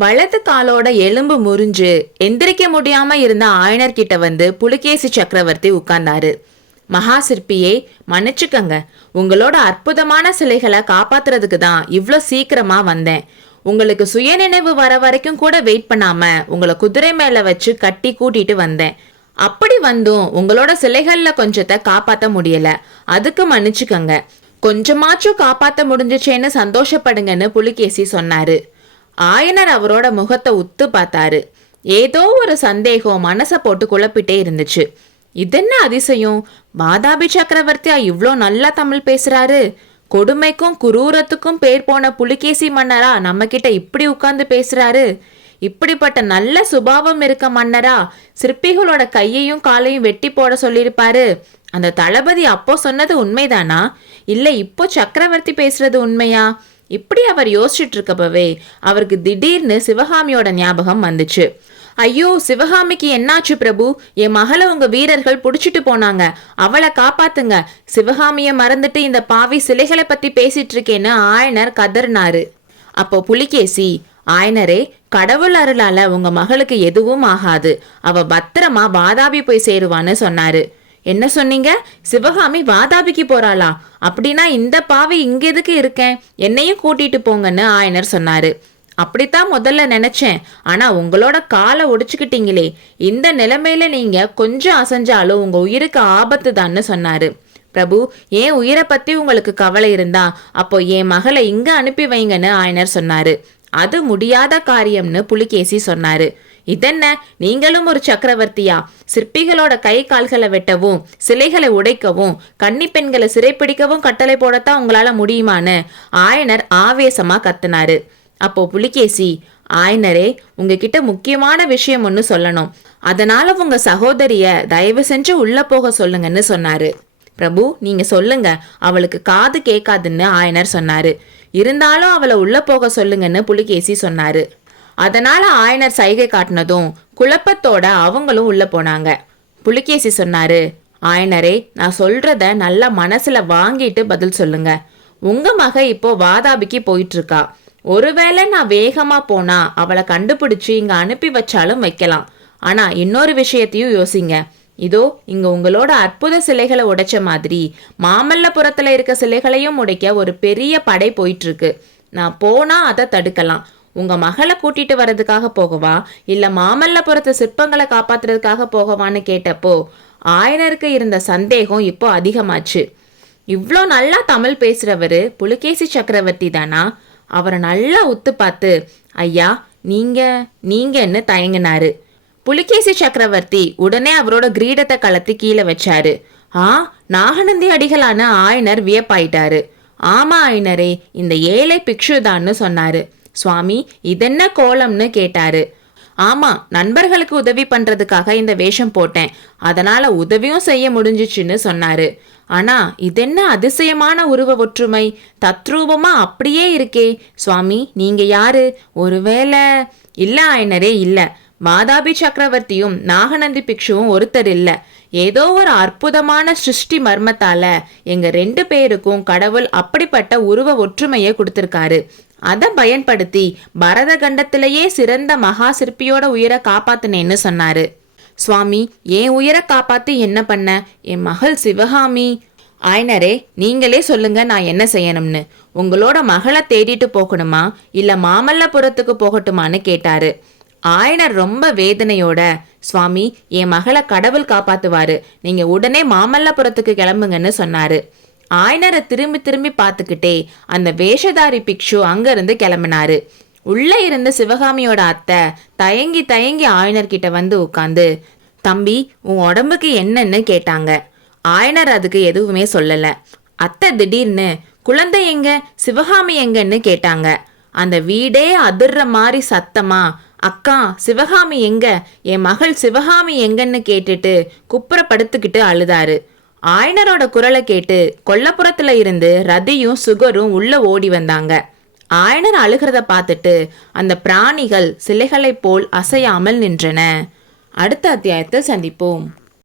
வலது காலோட எலும்பு முறிஞ்சு எந்திரிக்க முடியாம இருந்த ஆயனர் கிட்ட வந்து புலிகேசி சக்கரவர்த்தி உட்கார்ந்தாரு. மகா சிற்பியே, மன்னிச்சுக்கங்க, உங்களோட அற்புதமான சிலைகளை காப்பாத்துறதுக்கு தான் இவ்வளோ சீக்கிரமா வந்தேன். உங்களுக்கு சுயநினைவு வர வரைக்கும் கூட வெயிட் பண்ணாம உங்களை குதிரை மேல வச்சு கட்டி கூட்டிட்டு வந்தேன். அப்படி வந்தும் உங்களோட சிலைகள்ல கொஞ்சத்தை காப்பாத்த முடியல, அதுக்கு மன்னிச்சுக்கங்க. கொஞ்சமாச்சும் காப்பாத்த முடிஞ்சுச்சேன்னு சந்தோஷப்படுங்கன்னு புலிகேசி சொன்னாரு. ஆயனர் அவரோட முகத்தை உத்து பார்த்தாரு. ஏதோ ஒரு சந்தேகம் மனசை போட்டு குழப்பிட்டே இருந்துச்சு. இதென்ன அதிசயம், வாதாபி சக்கரவர்த்தியா இவ்ளோ நல்லா தமிழ் பேசுறாரு? கொடுமைக்கும் குரூரத்துக்கும் பேர் போன புலிகேசி மன்னரா நம்ம கிட்ட இப்படி உட்கார்ந்து பேசுறாரு? இப்படிப்பட்ட நல்ல சுபாவம் இருக்க மன்னரா சிற்பிகளோட கையையும் காலையும் வெட்டி போட சொல்லியிருப்பாரு? அந்த தளபதி அப்போ சொன்னது உண்மைதானா, இல்ல இப்போ சக்கரவர்த்தி பேசுறது உண்மையா? இப்படி அவர் யோசிச்சுட்டு இருக்கப்பவே அவருக்கு திடீர்னு சிவகாமியோட ஞாபகம் வந்துச்சு. ஐயோ, சிவகாமிக்கு என்னாச்சு பிரபு? என் மகளை உங்க வீரர்கள் புடிச்சிட்டு போனாங்க, அவளை காப்பாத்துங்க. சிவகாமிய மறந்துட்டு இந்த பாவி சிலைகளை பத்தி பேசிட்டு இருக்கேன்னு ஆயனர் கதறினாரு. அப்போ புலிகேசி, ஆயனரே, கடவுள் அருளால உங்க மகளுக்கு எதுவும் ஆகாது, அவ பத்திரமா வாதாபி போய் சேருவான்னு சொன்னாரு. என்ன சொன்னீங்க? சிவகாமி வாதாபிக்கு போறாளா? அப்படின்னா இந்த பாவி இங்க எதுக்கு இருக்கேன், என்னையும் கூட்டிட்டு போங்கன்னு ஆயனர் சொன்னாரு. அப்படித்தான் முதல்ல நினைச்சேன், ஆனா உங்களோட காலை ஒடிச்சுக்கிட்டீங்களே, இந்த நிலைமையில நீங்க கொஞ்சம் அசைஞ்சாலும் உங்க உயிருக்கு ஆபத்து தான்னு சொன்னாரு. பிரபு, என் உயிரை பத்தி உங்களுக்கு கவலை இருந்தா அப்போ என் மகளை இங்க அனுப்பி வைங்கன்னு ஆயனர் சொன்னாரு. அது முடியாத காரியம்னு புலிகேசி சொன்னாரு. இதென்ன, நீங்களும் ஒரு சக்கரவர்த்தியா? சிற்பிகளோட கை கால்களை வெட்டவும் சிலைகளை உடைக்கவும் கன்னி பெண்களை சிறைப்பிடிக்கவும் கட்டளை போடத்தான் உங்களால முடியுமான்னு ஆயனர் ஆவேசமா கத்துனாரு. அப்போ புலிகேசி, ஆயனரே, உங்ககிட்ட முக்கியமான விஷயம் ஒன்னு சொல்லணும், அதனால உங்க சகோதரிய தயவு செஞ்சு உள்ள போக சொல்லுங்கன்னு சொன்னாரு. பிரபு, நீங்க சொல்லுங்க, அவளுக்கு காது கேட்காதுன்னு ஆயனர் சொன்னாரு. இருந்தாலும் அவளை உள்ள போக சொல்லுங்கன்னு புலிகேசி சொன்னாரு. அதனால ஆயனர் சைகை காட்டினதும் குழப்பத்தோட அவங்களும் உள்ள போனாங்க. புலிகேசி சொன்னாரு, ஆயனரே, நான் சொல்றத நல்லா மனசுல வாங்கிட்டு பதில் சொல்லுங்க. உங்க மக இப்போ வாதாபிக்கு போயிட்டு இருக்கா. ஒருவேளை நான் வேகமா போனா அவளை கண்டுபிடிச்சு இங்க அனுப்பி வச்சாலும் வைக்கலாம். ஆனா இன்னொரு விஷயத்தையும் யோசிங்க. இதோ இங்க உங்களோட அற்புத சிலைகளை உடைச்ச மாதிரி மாமல்லபுரத்துல இருக்க சிலைகளையும் உடைக்க ஒரு பெரிய படை போயிட்டு இருக்கு. நான் போனா அதை தடுக்கலாம். உங்க மகளை கூட்டிட்டு வர்றதுக்காக போகவா, இல்ல மாமல்லபுரத்து சிற்பங்களை காப்பாத்துறதுக்காக போகவான்னு கேட்டப்போ ஆயனருக்கு இருந்த சந்தேகம் இப்போ அதிகமாச்சு. இவ்வளோ நல்லா தமிழ் பேசுறவரு புலிகேசி சக்கரவர்த்தி தானா? அவரை நல்லா உத்து பார்த்து, ஐயா, நீங்கன்னு தயங்கினாரு. புலிகேசி சக்கரவர்த்தி உடனே அவரோட கிரீடத்தை கலத்தி கீழே வச்சாரு. நாகநந்தி அடிகளான ஆயனர் வியப்பாயிட்டாரு. ஆமா ஆயனரே, இந்த ஏழை பிக்ஷுதான்னு சொன்னாரு. சுவாமி, இதென்ன கோலம்னு கேட்டாரு. ஆமா, நண்பர்களுக்கு உதவி பண்றதுக்காக இந்த வேஷம் போட்டேன், அதனால உதவியும் செய்ய முடிஞ்சிச்சுன்னு சொன்னாரு. ஆனா இதென்ன அதிசயமான உருவ ஒற்றுமை, தத்ரூபமா அப்படியே இருக்கே. சுவாமி, நீங்க யாரு? ஒருவேளை? இல்ல ஆயனரே, இல்ல. வாதாபி சக்கரவர்த்தியும் நாகநந்தி பிக்ஷுவும் ஒருத்தர் இல்ல. ஏதோ ஒரு அற்புதமான சிருஷ்டி மர்மத்தால எங்க 2 பேருக்கும் கடவுள் அப்படிப்பட்ட உருவ ஒற்றுமையை கொடுத்திருக்காரு. அதை பயன்படுத்தி பரத கண்டத்திலேயே சிறந்த மகா சிற்பியோட உயிரை காப்பாத்தினேன்னு சொன்னாரு. சுவாமி, என் உயிரை காப்பாத்தி என்ன பண்ண? என் மகள் சிவகாமி. ஆயனரே, நீங்களே சொல்லுங்க, நான் என்ன செய்யணும்னு. உங்களோட மகளை தேடிட்டு போகணுமா, இல்ல மாமல்லபுரத்துக்கு போகட்டுமான்னு கேட்டாரு. ஆயனர் ரொம்ப வேதனையோட, சுவாமி, என் மகளை கடவுள் காப்பாத்துவாரு, நீங்க உடனே மாமல்லபுரத்துக்கு கிளம்புங்கன்னு சொன்னாரு. ஆயனரை திரும்பி திரும்பி பார்த்துக்கிட்டே அந்த வேஷதாரி பிக்ஷு அங்கிருந்து கிளம்பினாரு. உள்ள இருந்த சிவகாமியோட அத்தை தயங்கி தயங்கி ஆயனர் கிட்ட வந்து உட்காந்து, தம்பி, உன் உடம்புக்கு என்னன்னு கேட்டாங்க. ஆயனர் அதுக்கு எதுவுமே சொல்லல. அத்தை திடீர்னு, குழந்தை எங்க, சிவகாமி எங்கன்னு கேட்டாங்க. அந்த வீடே அதிர்ற மாதிரி சத்தமா, அக்கா, சிவகாமி எங்க, என் மகள் சிவகாமி எங்கன்னு கேட்டுட்டு குப்புறப்படுத்துக்கிட்டு அழுதாரு. ஆயனரோட குரலை கேட்டு கொல்லப்புறத்துல இருந்து ரதியும் சுகரும் உள்ள ஓடி வந்தாங்க. ஆயனர் அழுகிறத பார்த்துட்டு அந்த பிராணிகள் சிலைகளைப் போல் அசையாமல் நின்றன. அடுத்த அத்தியாயத்தை சந்திப்போம்.